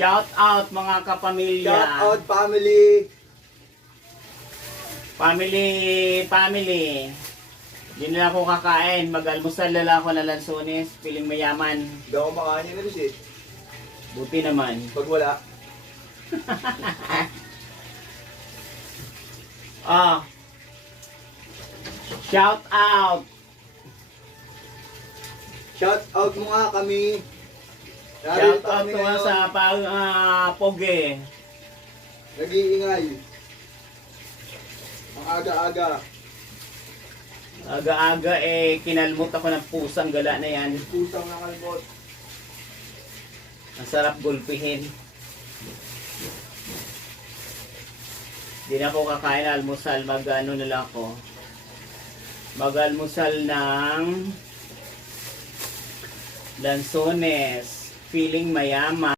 Shout out mga kapamilya. Shout out family. Family. Hindi na ako kakain. Mag-almusal na lang ako ng lansones. Piling mayaman. Hindi ako makain na rin eh. Buti naman. Pag wala. Ah. Shout out. Shout out mo nga kami. Shout Narito out kami ko nga ngayon. sa Poge. Nag-iingay. Ang aga-aga. Aga-aga kinalmot ako ng pusang gala na yan. Pusang nakalbot. Ang sarap gulpihin. Hindi na ako kakain na almusal. Mag-ano na lang ako. Mag-almusal ng lansones. Feeling mayaman.